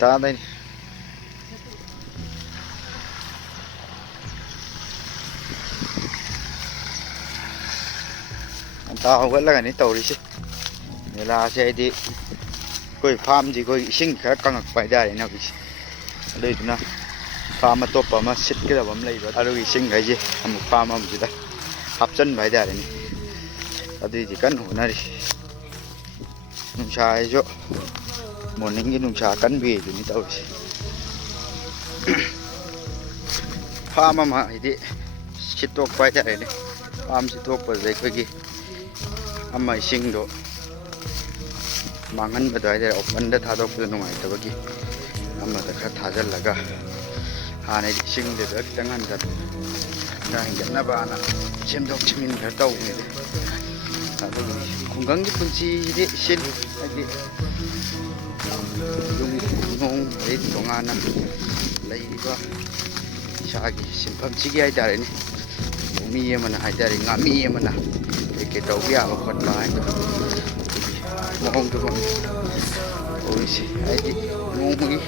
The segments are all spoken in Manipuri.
ꯇꯥꯗꯩꯅꯤ ꯉꯟꯇꯥ ꯍꯧꯒꯠꯂꯒꯅꯤ ꯇꯧꯔꯤꯁꯦ ꯃꯦꯂꯥꯁꯦ ꯍꯥꯏꯗꯤ ꯑꯩꯈꯣꯏ ꯐꯥꯝꯁꯤ ꯑꯩꯈꯣꯏ ꯏꯁꯤꯡ ꯈꯔ ꯀꯪꯉꯛꯄ ꯍꯥꯏꯇꯥꯔꯦꯅꯦ ꯍꯧꯖꯤꯛꯁꯦ ꯑꯗꯨꯏꯗꯨꯅ ꯐꯥꯝ ꯑꯇꯣꯞꯄ ꯑꯃ ꯁꯤꯠꯀꯗꯕ ꯑꯃ ꯂꯩꯕ ꯑꯗꯨꯒꯤ ꯏꯁꯤꯡꯈꯩꯁꯦ ꯑꯃꯨꯛ ꯐꯥꯝ ꯑꯃꯁꯤꯗ ꯍꯥꯞꯆꯤꯟꯕ ꯍꯥꯏꯇꯥꯔꯦꯅꯦ ꯑꯗꯨꯏꯗꯤ ꯀꯟꯅ ꯍꯣꯠꯅꯔꯤ ꯅꯨꯡꯁꯥꯁꯤꯁꯨ ꯃꯣꯔꯅꯤꯡꯒꯤ ꯅꯨꯡꯁꯥ ꯀꯟꯕꯤꯗꯨꯅꯤ ꯇꯧꯔꯤꯁꯦ ꯐꯥꯝ ꯑꯃ ꯍꯥꯏꯗꯤ ꯁꯤꯠꯇꯣꯛꯄ ꯍꯥꯏꯇꯥꯔꯦꯅꯦ ꯐꯥꯝ ꯁꯤꯠꯇꯣꯛꯄꯁꯤꯗ ꯑꯩꯈꯣꯏꯒꯤ ꯑꯃ ꯏꯁꯤꯡꯗꯣ ꯃꯥꯡꯍꯟꯕꯗꯣ ꯍꯥꯏꯇꯥꯔꯦ ꯑꯣꯄꯟꯗ ꯊꯥꯗꯣꯛꯄꯗ ꯅꯨꯡꯉꯥꯏꯇꯕꯒꯤ ꯑꯃꯗ ꯈꯔ ꯊꯥꯖꯤꯜꯂꯒ ꯍꯥꯟꯅꯗꯤ ꯏꯁꯤꯡꯗꯨꯗ ꯈꯤꯇꯪ ꯈꯔ ꯍꯦꯟꯒꯠꯅꯕꯅ ꯁꯦꯝꯗꯣꯛ ꯁꯦꯝꯖꯤꯟ ꯈꯔ ꯇꯧꯕꯅꯤꯗ ꯑꯗꯨꯒꯤ ꯈꯨꯡꯒꯪꯒꯤ ꯄꯨꯟꯁꯤꯁꯤꯗꯤ ꯁꯤꯅꯤ ꯍꯥꯏꯗꯤ ꯌꯨꯝ ꯅꯣꯡ ꯑꯗꯩ ꯇꯣꯉꯥꯟꯅ ꯂꯩꯔꯤꯕ ꯏꯁꯥꯒꯤ ꯁꯤꯟꯐꯝꯁꯤꯒꯤ ꯍꯥꯏꯇꯥꯔꯦꯅꯦ ꯃꯤ ꯑꯃꯅ ꯍꯥꯏꯇꯥꯔꯦ ꯉꯥꯃꯤ ꯑꯃꯅ ꯀꯩꯀꯩ ꯇꯧꯕ ꯌꯥꯕ ꯈꯣꯠꯄ ꯍꯥꯏꯗꯣ ꯃꯑꯣꯡꯗꯨ ꯑꯣꯏꯁꯤ ꯍꯥꯏꯗꯤ ꯅꯣꯡꯃꯒꯤ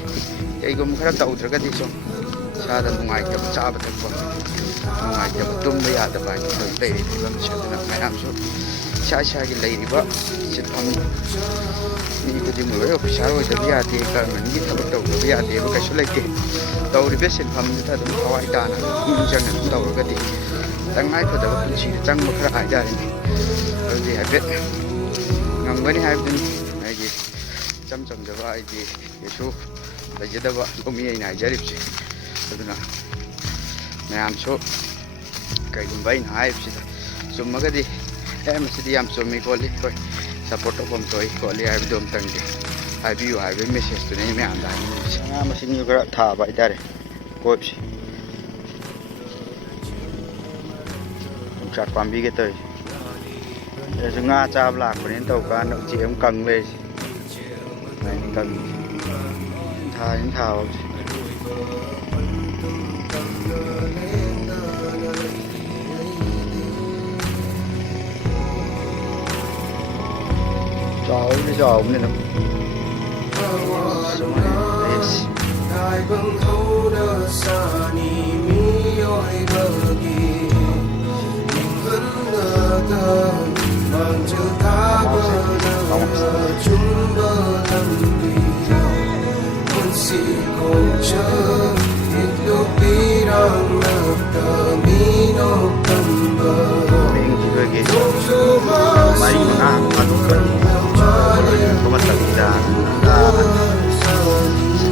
ꯀꯩꯒꯨꯝꯕ ꯈꯔ ꯇꯧꯗ꯭ꯔꯒꯗꯤ ꯁꯨꯝ ꯏꯁꯥꯗ ꯅꯨꯡꯉꯥꯏꯇꯕ ꯆꯥꯕ ꯊꯛꯄ ꯅꯨꯡꯉꯥꯏꯇꯕ ꯇꯨꯝꯕ ꯌꯥꯗꯕ ꯍꯥꯏꯗꯤ ꯍꯧꯖꯤꯛ ꯂꯩꯔꯤꯕ ꯐꯤꯕꯝꯁꯦ ꯑꯗꯨꯅ ꯃꯌꯥꯝꯁꯨ ꯏꯁꯥ ꯏꯁꯥꯒꯤ ꯂꯩꯔꯤꯕ ꯁꯤꯟꯐꯝ ꯃꯤ ꯈꯨꯗꯤꯡꯃꯛ ꯂꯣꯏ ꯑꯣꯐꯤꯁꯥꯔ ꯑꯣꯏꯗꯕ ꯌꯥꯗꯦ ꯒꯔꯃꯦꯟꯒꯤ ꯊꯕꯛ ꯇꯧꯗꯕ ꯌꯥꯗꯦꯕ ꯀꯩꯁꯨ ꯂꯩꯇꯦ ꯇꯧꯔꯤꯕ ꯁꯤꯟꯐꯝꯗꯨꯗ ꯑꯗꯨꯝ ꯊꯋꯥꯏ ꯇꯥꯅ ꯄꯨꯛꯅꯤꯡ ꯆꯪꯅ ꯑꯗꯨꯝ ꯇꯧꯔꯒꯗꯤ ꯇꯉꯥꯏꯐꯗꯕ ꯄꯨꯟꯁꯤꯗ ꯆꯪꯕ ꯈꯔ ꯍꯥꯏꯇꯥꯔꯦꯅꯦ ꯑꯗꯨꯗꯤ ꯍꯥꯏꯐꯦꯠ ꯉꯝꯒꯅꯤ ꯍꯥꯏꯕꯗꯨꯅꯤ ꯍꯥꯏꯗꯤ ꯏꯆꯝ ꯆꯝꯖꯕ ꯍꯥꯏꯗꯤ ꯀꯩꯁꯨ ꯂꯩꯖꯗꯕ ꯂꯧꯃꯤ ꯑꯩꯅ ꯍꯥꯏꯖꯔꯤꯕꯁꯦ ꯑꯗꯨꯅ ꯃꯌꯥꯝꯁꯨ ꯀꯩꯒꯨꯝꯕ ꯑꯩꯅ ꯍꯥꯏꯔꯤꯕꯁꯤꯗ ꯆꯨꯝꯃꯒꯗꯤ ꯃꯁꯤꯗꯤ ꯌꯥꯝ ꯆꯨꯝꯃꯤ ꯈꯣꯠꯂꯤ ꯍꯣꯏ ꯁꯞꯄꯣꯔꯠ ꯇꯧꯐꯝ ꯊꯣꯛꯏ ꯈꯣꯠꯂꯤ ꯍꯥꯏꯕꯗꯨ ꯑꯝꯇꯪꯗꯤ ꯍꯥꯏꯕꯤꯌꯨ ꯍꯥꯏꯕꯒꯤ ꯃꯦꯁꯦꯖꯇꯨꯅꯤ ꯑꯩ ꯃꯌꯥꯝꯗ ꯍꯥꯏꯅꯤꯡꯉꯤꯁꯦ ꯃꯅꯥ ꯃꯁꯤꯡꯁꯨ ꯈꯔ ꯊꯥꯕ ꯍꯥꯏꯇꯥꯔꯦ ꯀꯣꯏꯕꯁꯦ ꯌꯣꯡꯆꯥꯛ ꯄꯥꯝꯕꯤꯒ ꯇꯧꯔꯤꯁꯦ ꯑꯗꯨꯁꯨ ꯉꯥ ꯆꯥꯕ ꯂꯥꯛꯄꯅꯦꯅ ꯇꯧ ꯀꯥꯟꯗ ꯎꯆꯦꯛ ꯑꯃ ꯀꯪ ꯂꯩꯔꯤꯁꯦ ꯑꯗꯨꯃꯥꯏꯅ ꯀꯪꯉꯤꯁꯦ ꯊꯥꯕ ꯍꯧꯖꯤꯛ ꯆꯥꯎꯕꯗꯤ ꯆꯥꯎꯕꯅꯤ ꯑꯗꯨꯝ mari mengangkat matangda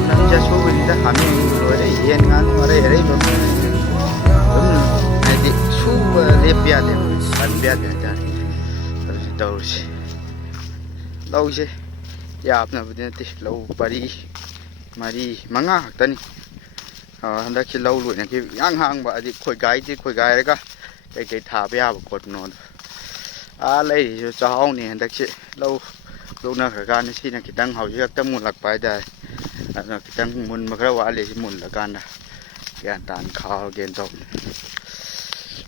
nanja sobinda hami lore yen ngan mare ere bam adi suba lepya de anbya de ta tawsi lawse yapna budinati law pari mari manga haktani handaki law loina ki yang hangba adi khoi gai ti khoi gai raga kai kai thaba yaba khotno ꯂꯩꯔꯤꯁꯨ ꯆꯥꯍꯥꯎꯅꯤ ꯍꯟꯗꯛꯁꯤ ꯂꯧ ꯂꯣꯛꯅꯈ꯭ꯔꯀꯥꯟꯗ ꯁꯤꯅ ꯈꯤꯇꯪ ꯍꯧꯖꯤꯛ ꯈꯛꯇ ꯃꯨꯜꯂꯛꯄ ꯍꯥꯏꯇꯥꯔꯦ ꯑꯗꯨꯅ ꯈꯤꯇꯪ ꯃꯨꯟꯕ ꯈꯔ ꯋꯥꯠꯂꯤ ꯁꯤ ꯃꯨꯜꯂꯀꯥꯟꯗ ꯒ꯭ꯌꯥꯟ ꯇꯥꯅ ꯈꯥꯎꯔꯒꯦꯅ ꯇꯧꯕꯅꯤ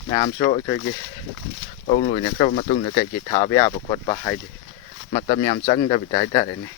ꯃꯌꯥꯝꯁꯨ ꯑꯩꯈꯣꯏꯒꯤ ꯂꯧ ꯂꯣꯏꯅꯈ꯭ꯔꯕ ꯃꯇꯨꯡꯗ ꯀꯩꯀꯩ ꯊꯥꯕ ꯌꯥꯕ ꯈꯣꯠꯄ ꯍꯥꯏꯗꯤ ꯃꯇꯝ ꯌꯥꯝ ꯆꯪꯗꯕꯤꯗ ꯍꯥꯏꯇꯥꯔꯦꯅꯦ